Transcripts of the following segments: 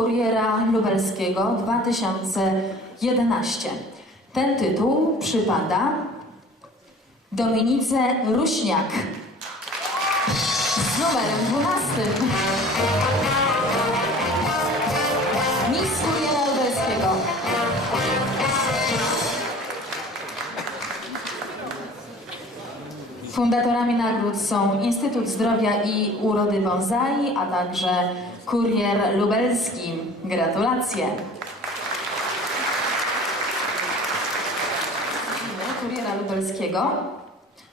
Kuriera Lubelskiego 2011. Ten tytuł przypada Dominice Ruśniak z numerem 12. Miss Kuriera Lubelskiego. Fundatorami nagród są Instytut Zdrowia i Urody Bonsai, a także Kurier Lubelski. Gratulacje! Kuriera Lubelskiego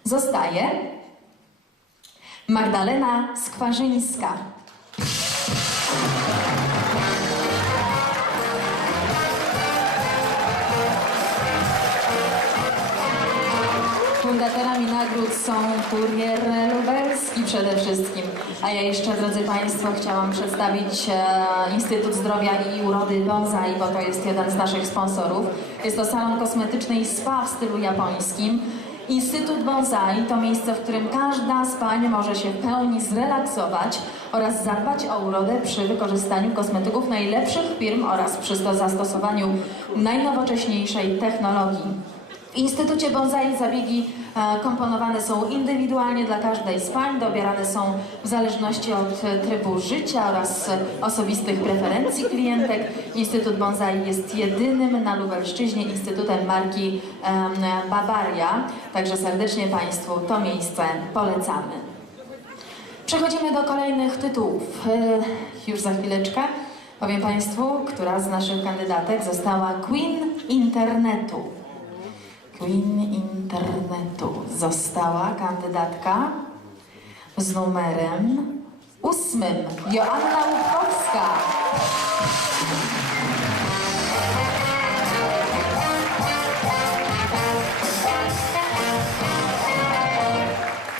zostaje Magdalena Skwarzyńska. Fundatorami nagród są Kurier Lubelski przede wszystkim. A ja jeszcze, drodzy Państwo, chciałam przedstawić e, Instytut Zdrowia i Urody Bonsai, bo to jest jeden z naszych sponsorów. Jest to salon kosmetyczny i spa w stylu japońskim. Instytut Bonsai to miejsce, w którym każda z pań może się w pełni zrelaksować oraz zadbać o urodę przy wykorzystaniu kosmetyków najlepszych firm oraz przy sto- zastosowaniu najnowocześniejszej technologii. W Instytucie Bonsai zabiegi komponowane są indywidualnie dla każdej z pań, dobierane są w zależności od e, trybu życia oraz e, osobistych preferencji klientek. Instytut Bonsai jest jedynym na Lubelszczyźnie instytutem marki Bavaria, także serdecznie Państwu to miejsce polecamy. Przechodzimy do kolejnych tytułów. E, Już za chwileczkę powiem Państwu, która z naszych kandydatek została Queen Internetu. Queen Internetu została kandydatka z numerem ósmym. Joanna Łukowska.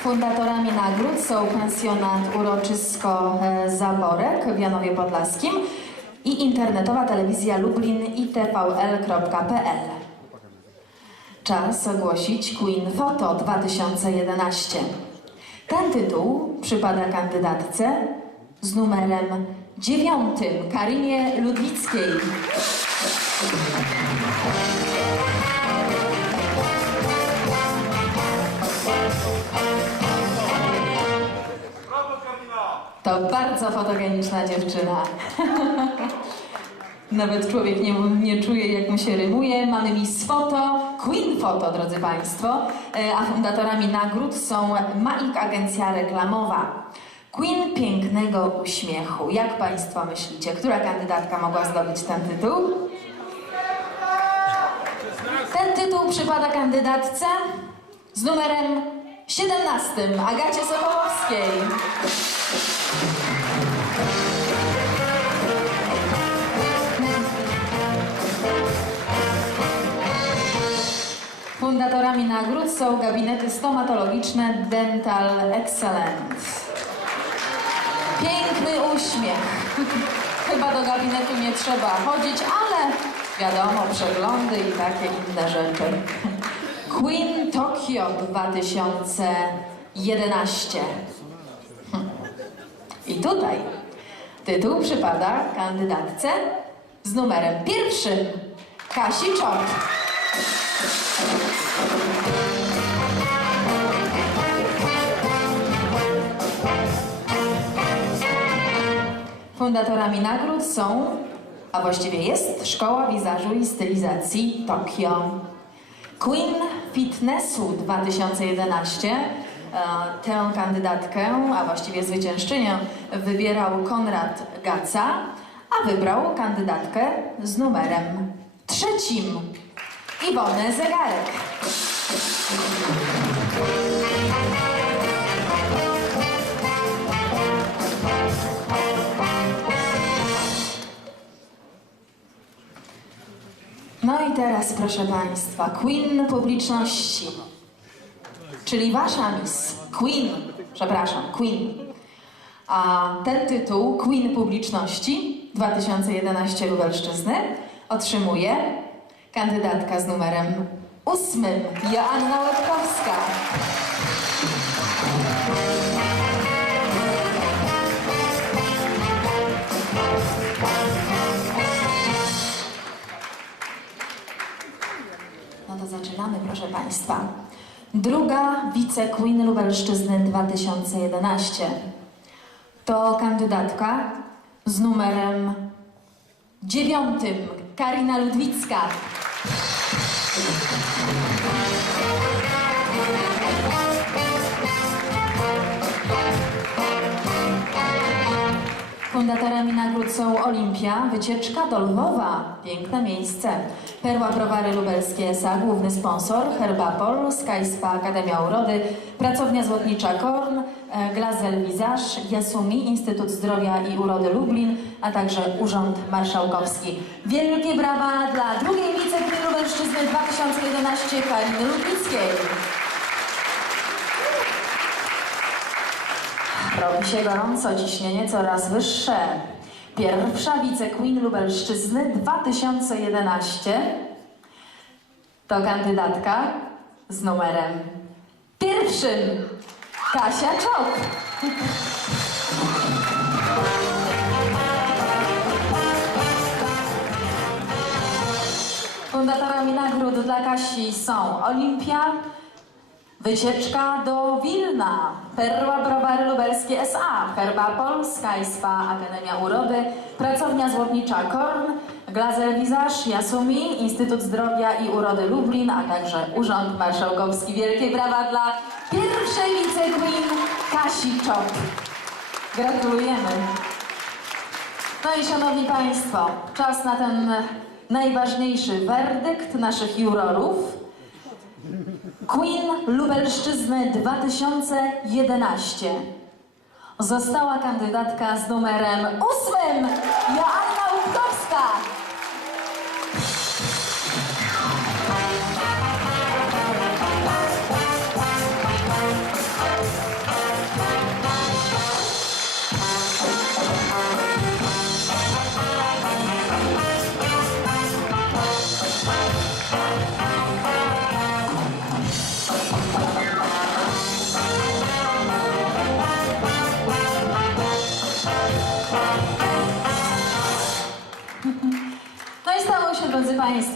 Fundatorami nagród są pensjonat Uroczysko e, Zaborek w Janowie Podlaskim i internetowa telewizja Lublin i. Czas ogłosić Queen Photo 2011. Ten tytuł przypada kandydatce z numerem dziewiątym Karimie Ludwickiej. To bardzo fotogeniczna dziewczyna. Nawet człowiek nie, nie czuje, jak mu się rymuje. Mamy Miss Foto, Queen Photo, drodzy Państwo, E, a fundatorami nagród są Maik Agencja Reklamowa. Queen pięknego uśmiechu. Jak Państwo myślicie, która kandydatka mogła zdobyć ten tytuł? Ten tytuł przypada kandydatce z numerem 17, Agacie Sokołowskiej. Fundatorami nagród są gabinety stomatologiczne Dental Excellence. Piękny uśmiech. Chyba do gabinetu nie trzeba chodzić, ale wiadomo, przeglądy i takie inne rzeczy. Queen Tokyo 2011. I tutaj tytuł przypada kandydatce z numerem pierwszym Kasi. Fundatorami nagród są, a właściwie jest Szkoła Wizażu i Stylizacji Tokio. Queen Fitnessu 2011. E, Tę kandydatkę, a właściwie zwyciężczynię, wybierał Konrad Gaca, a wybrał kandydatkę z numerem trzecim. Iwonę Zegarek. No i teraz, proszę Państwa, Queen publiczności, czyli Wasza Miss Queen, przepraszam, Queen. A ten tytuł Queen publiczności 2011 Lubelszczyzny otrzymuje kandydatka z numerem ósmym, Joanna Łebkowska. No to zaczynamy, proszę Państwa. Druga wice-queen Lubelszczyzny 2011 to kandydatka z numerem dziewiątym, Karina Ludwicka. Fundatorami nagród są Olimpia, wycieczka do Lwowa, piękne miejsce, Perła Browary Lubelskie S.A., główny sponsor, Herbapol, Skyspa Akademia Urody, Pracownia Złotnicza Korn, e, Glazel Visage, Jasumi, Instytut Zdrowia i Urody Lublin, a także Urząd Marszałkowski. Wielkie brawa dla drugiej wicepremier Lubelszczyzny 2011 Kariny Ludwickiej. Robi się gorąco, ciśnienie coraz wyższe. Pierwsza wicequeen Lubelszczyzny 2011 to kandydatka z numerem pierwszym Kasia Czok. Fundatorami nagród dla Kasi są Olimpia, Wycieczka do Wilna, Perła Browary Lubelskie S.A., Herbapol, Sky Spa, Akademia Urody, Pracownia Złotnicza Korn, Glazer Visage, Jasumi, Instytut Zdrowia i Urody Lublin, a także Urząd Marszałkowski. Wielkie brawa dla pierwszej wicequeen Kasi Czop. Gratulujemy. No i szanowni Państwo, czas na ten najważniejszy werdykt naszych jurorów. Queen Lubelszczyzny 2011. Została kandydatka z numerem ósmym Joanna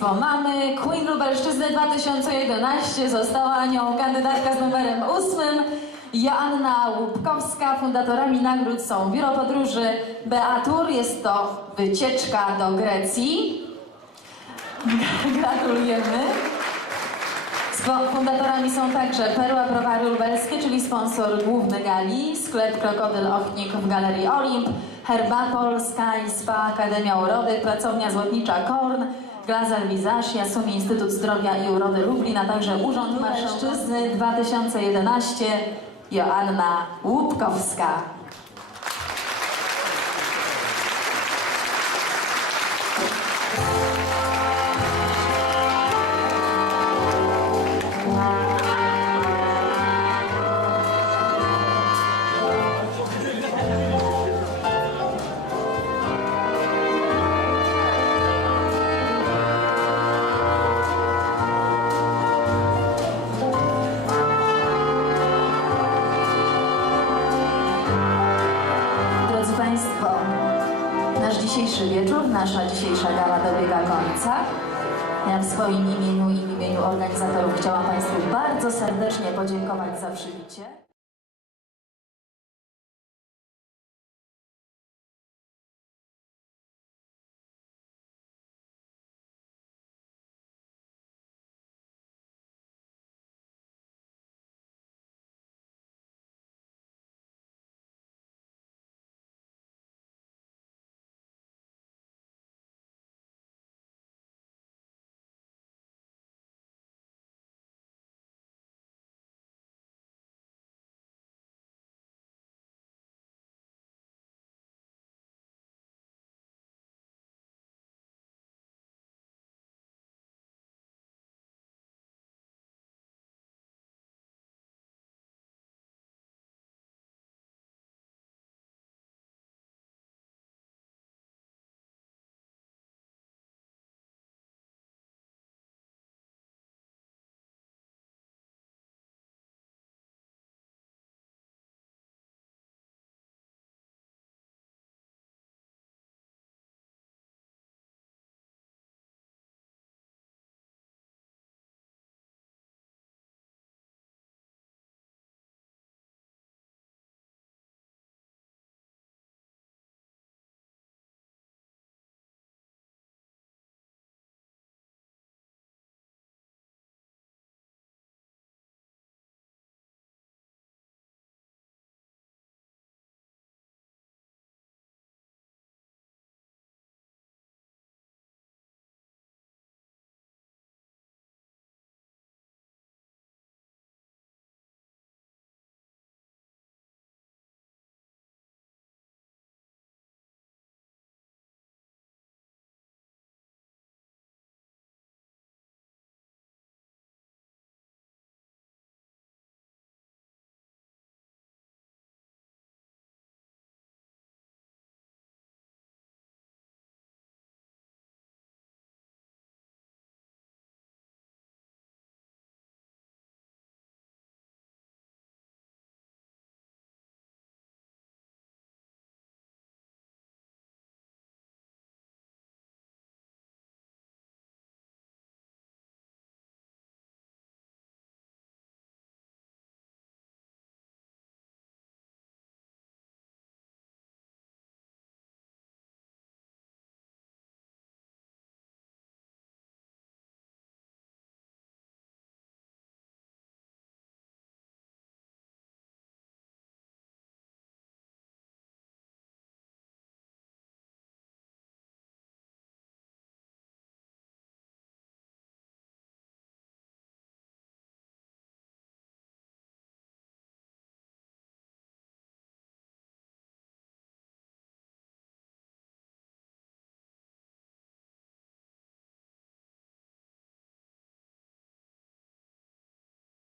Państwo, mamy Queen Lubelszczyzny 2011, została nią kandydatka z numerem ósmym, Joanna Łupkowska. Fundatorami nagród są Biuro Podróży Beatur, jest to wycieczka do Grecji. Gratulujemy. Fundatorami są także Perła Browary Lubelskie, czyli sponsor główny gali, sklep Krokodyl Ochnik w Galerii Olimp, Herbapol, Sky, Spa, Akademia Urody, Pracownia Złotnicza Korn, Glazer Visage, Jasumi Instytut Zdrowia i Urody Lublin, a także Urząd Marszałczyzny 2011 Joanna Łupkowska. Dzisiejszy wieczór, nasza dzisiejsza gala dobiega końca. Ja w swoim imieniu i w imieniu organizatorów chciałam Państwu bardzo serdecznie podziękować za przybycie.